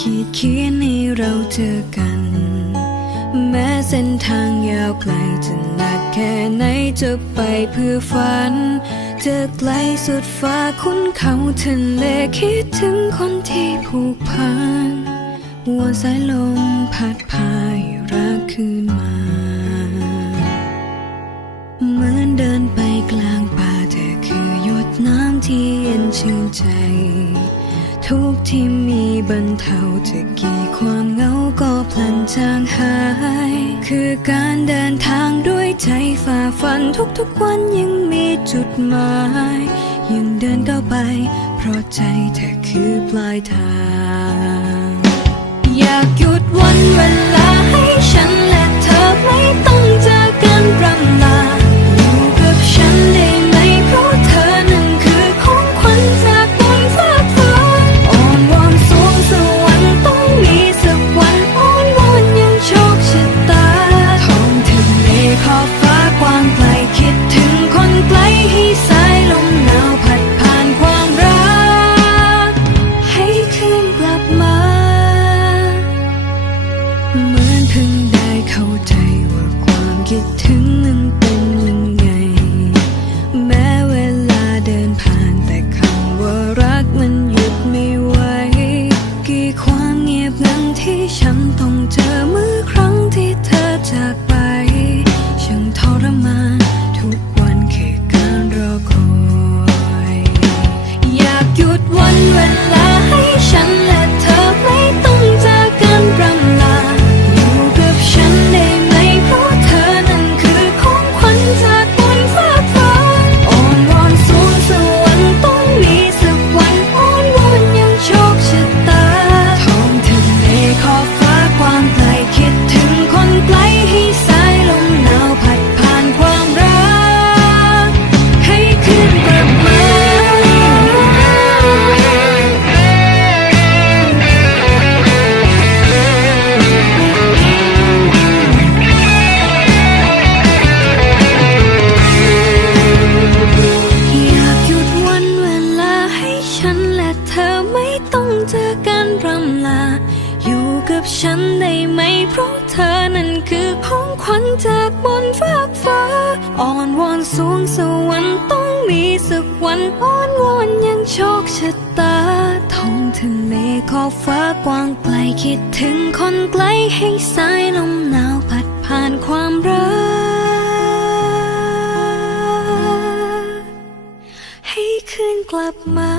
ขีดเขียนให้เราเจอกัน แม้เส้นทางยาวไกลจะหนักแค่ไหนจะไปเพื่อฝันจะไกลสุดฟ้าคุ้นเขาทะเลคิดถึงคนที่ผูกพันว่าสายลมพัดพาให้รักคืนมา เหมือนเดินไปกลางป่าเธอคือหยดน้ำที่เย็นชื่นใจ ทุกที่มีบรรเทาจะกี่ความเหงาก็พลันจางหาย คือการเดินทางด้วยใจฝ่าฟันทุกๆวันยังมีจุดหมาย ยังเดินก้าวไป เพราะใจเธอคือปลายทาง อยากหยุดวันเวลา เหมือนเพิ่งได้เข้าใจว่าความคิดถึงนั้นเป็นยังไง แม้เวลาเดินผ่านแต่คำว่ารักมันหยุดไม่ไหว กี่ความเงียบงันที่ฉันต้องเจอเมื่อครั้ง ฉันได้ไหม เพราะเธอนั้นคือของขวัญจากบนฟากฟ้า อ่อนวอนสูงสวรรค์ต้องมีสักวันอ่อนวอนยังโชคชะตาท้องทะเลขอบฟ้ากว้างไกลคิดถึงคนไกลให้สายลมหนาวพัดผ่านความรัก ให้คืนกลับมา